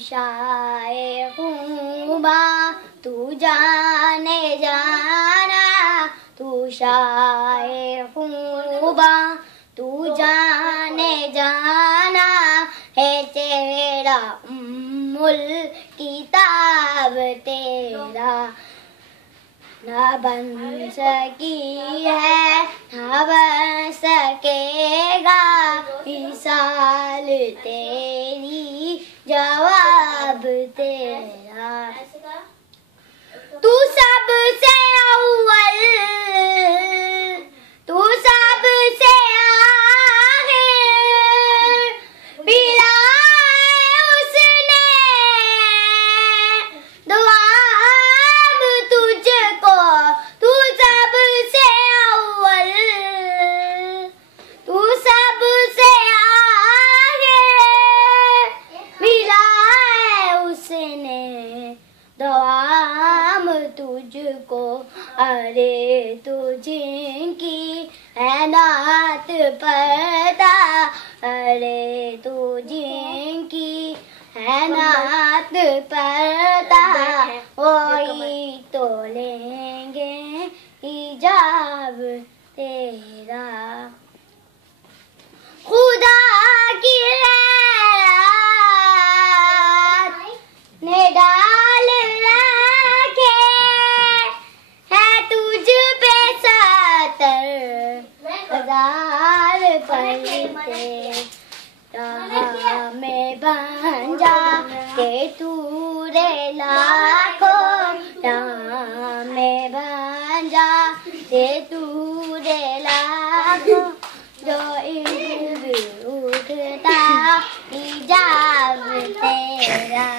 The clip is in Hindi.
शाये खूबा तू जाने जाना, तू शाये खूबा तू जाने जाना है तेरा उम्मुल किताब तेरा ना बन सकी है ना बन सकेगा मिसाल तेरी जवाब तेरा। तू सबसे अव्वल तू सबसे आखिर मिला उसने दुआब तुझको। तू सबसे अव्वल तू सबसे आखिर मिला उसने दुआब तुझको। अरे तुझकी है नात पता, अरे तुझकी है नात पता, वही तो लेंगे हिजाब तेरा। खुदा की रहमत ने डाल रखे है तुझ पे 70,000 पलते। राह में बन जा के तू रे लाखों, राह में बन जा के तू रे लाखों, जो इल्म उठता हिजाब तेरा।